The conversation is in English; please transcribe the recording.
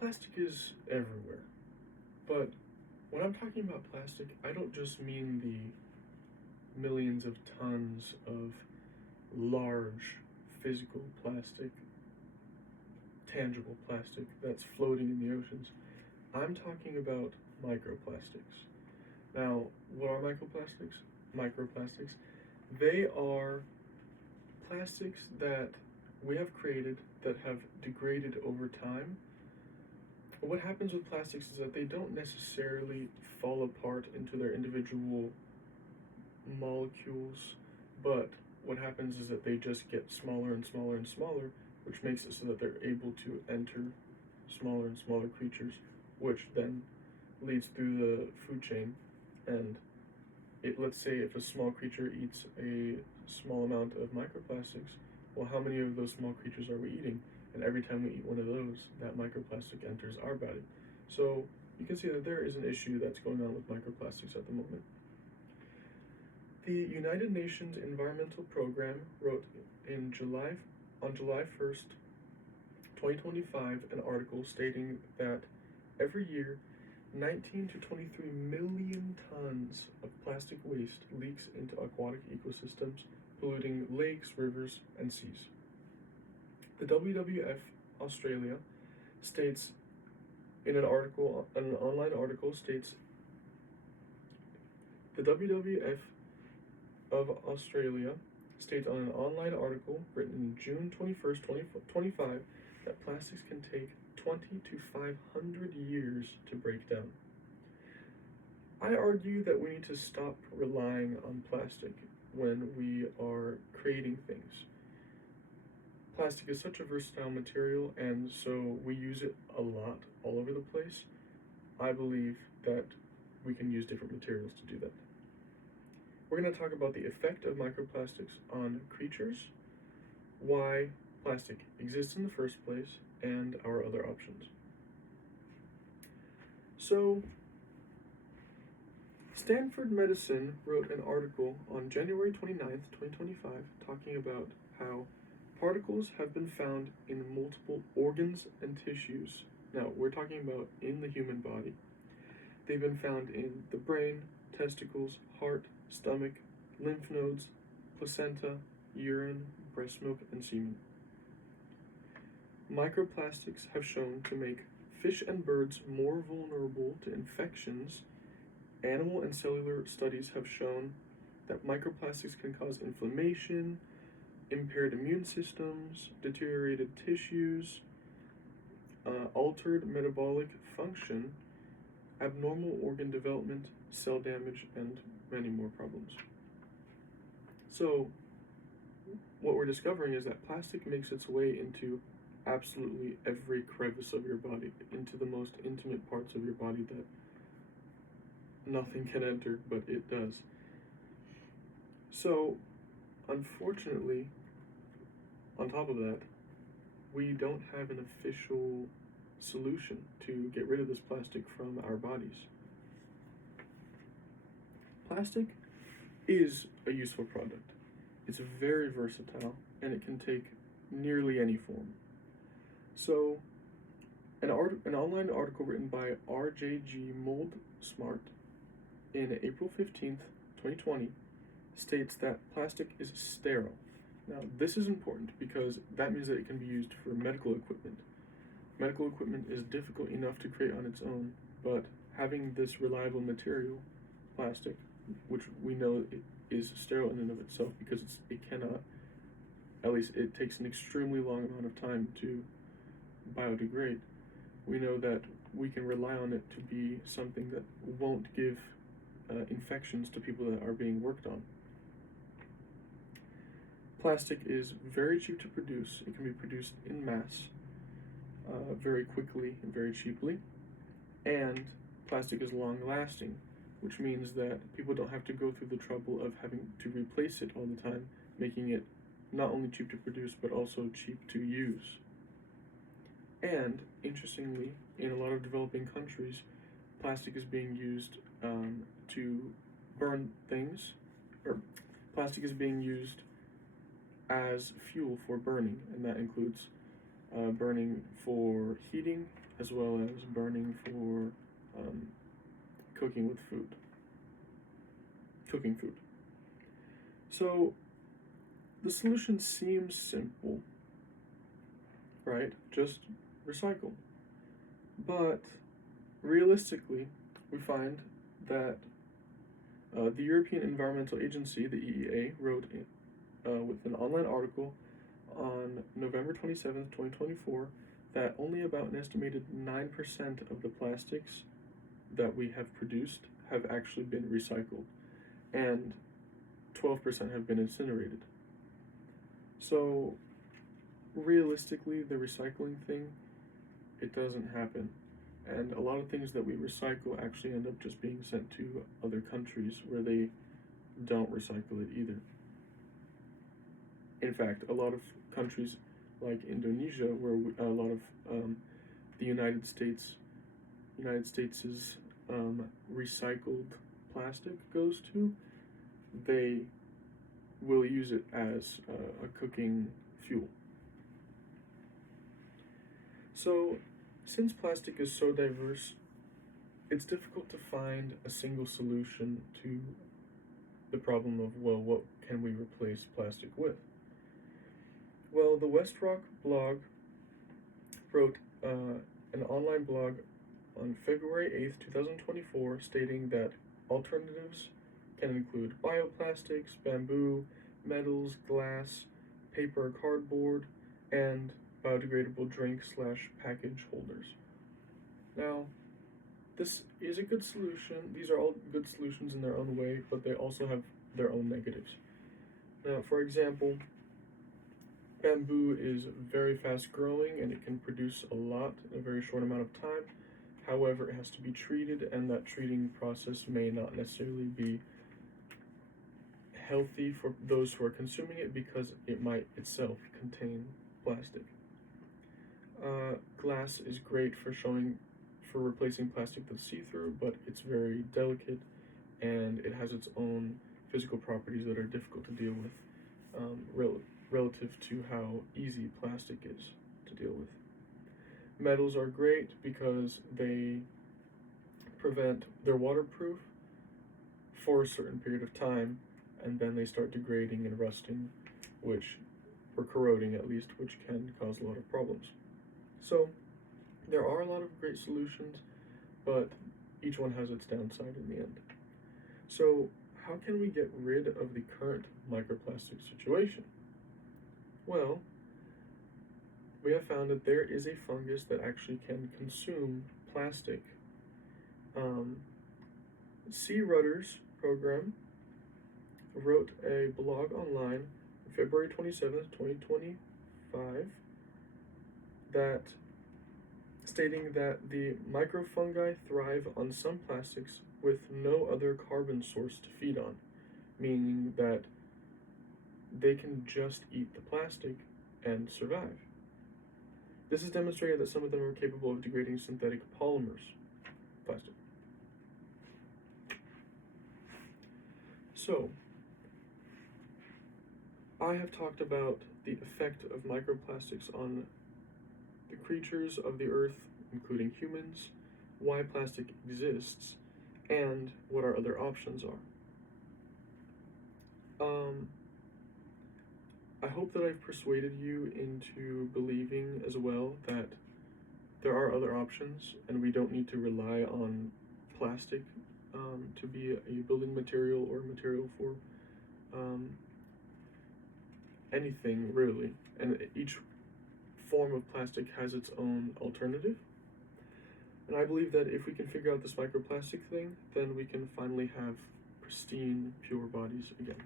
Plastic is everywhere, but when I'm talking about plastic, I don't just mean the millions of tons of large physical plastic, tangible plastic that's floating in the oceans. I'm talking about microplastics. Now, what are microplastics? Microplastics. They are plastics that we have created that have degraded over time. What happens with plastics is that they don't necessarily fall apart into their individual molecules, but what happens is that they just get smaller and smaller and smaller, which makes it so that they're able to enter smaller and smaller creatures, which then leads through the food chain. And let's say if a small creature eats a small amount of microplastics, well, how many of those small creatures are we eating? And every time we eat one of those, that microplastic enters our body. So you can see that there is an issue that's going on with microplastics at the moment. The United Nations Environmental Program wrote on July 1st, 2025, an article stating that every year 19 to 23 million tons of plastic waste leaks into aquatic ecosystems, polluting lakes, rivers, and seas. The WWF Australia states in an online article states the WWF of Australia states on an online article written June 21st, 2025, that plastics can take 20 to 500 years to break down. I argue that we need to stop relying on plastic when we are creating things. Plastic is such a versatile material, and so we use it a lot all over the place. I believe that we can use different materials to do that. We're going to talk about the effect of microplastics on creatures, why plastic exists in the first place, and our other options. So, Stanford Medicine wrote an article on January 29th, 2025, talking about how particles have been found in multiple organs and tissues. Now, we're talking about in the human body. They've been found in the brain, testicles, heart, stomach, lymph nodes, placenta, urine, breast milk, and semen. Microplastics have shown to make fish and birds more vulnerable to infections. Animal and cellular studies have shown that microplastics can cause inflammation, impaired immune systems, deteriorated tissues, altered metabolic function, abnormal organ development, cell damage, and many more problems. So, what we're discovering is that plastic makes its way into absolutely every crevice of your body, into the most intimate parts of your body that nothing can enter, but it does. So, unfortunately, on top of that, we don't have an official solution to get rid of this plastic from our bodies. Plastic is a useful product. It's very versatile, and it can take nearly any form. So, an online article written by RJG Mold Smart in April 15th, 2020, states that plastic is sterile. Now, this is important because that means that it can be used for medical equipment. Medical equipment is difficult enough to create on its own, but having this reliable material, plastic, which we know is sterile in and of itself because it cannot, at least it takes an extremely long amount of time to biodegrade. We know that we can rely on it to be something that won't give infections to people that are being worked on. Plastic is very cheap to produce. It can be produced in mass very quickly and very cheaply. And plastic is long lasting, which means that people don't have to go through the trouble of having to replace it all the time, making it not only cheap to produce but also cheap to use. And interestingly, in a lot of developing countries, plastic is being used to burn things, or plastic is being used as fuel for burning, and that includes burning for heating, as well as burning for cooking food. So the solution seems simple, right? Just recycle. But realistically, we find that the European Environmental Agency, the EEA, wrote with an online article on November 27th, 2024, that only about an estimated 9% of the plastics that we have produced have actually been recycled, and 12% have been incinerated. So, realistically, the recycling thing, it doesn't happen. And a lot of things that we recycle actually end up just being sent to other countries where they don't recycle it either. In fact, a lot of countries like Indonesia, where a lot of the United States' recycled plastic goes to, they will use it as a cooking fuel. So, since plastic is so diverse, it's difficult to find a single solution to the problem of, well, what can we replace plastic with? Well, the Westrock blog wrote an online blog on February 8th, 2024, stating that alternatives can include bioplastics, bamboo, metals, glass, paper, cardboard, and biodegradable drink/package holders. Now, this is a good solution. These are all good solutions in their own way, but they also have their own negatives. Now, for example, bamboo is very fast growing and it can produce a lot in a very short amount of time. However, it has to be treated, and that treating process may not necessarily be healthy for those who are consuming it because it might itself contain plastic. Glass is great for replacing plastic that's see-through, but it's very delicate and it has its own physical properties that are difficult to deal with relative to how easy plastic is to deal with. Metals are great because they're waterproof for a certain period of time, and then they start degrading and rusting, or corroding at least, which can cause a lot of problems. So there are a lot of great solutions, but each one has its downside in the end. So how can we get rid of the current microplastic situation? Well, we have found that there is a fungus that actually can consume plastic. C. Rutter's program wrote a blog online on February 27th, 2025, stating that the microfungi thrive on some plastics with no other carbon source to feed on, meaning that they can just eat the plastic and survive. This has demonstrated that some of them are capable of degrading synthetic polymers, plastic. So, I have talked about the effect of microplastics on the creatures of the earth, including humans, why plastic exists, and what our other options are. I hope that I've persuaded you into believing as well that there are other options and we don't need to rely on plastic to be a building material or material for anything really, and each form of plastic has its own alternative. And I believe that if we can figure out this microplastic thing, then we can finally have pristine, pure bodies again.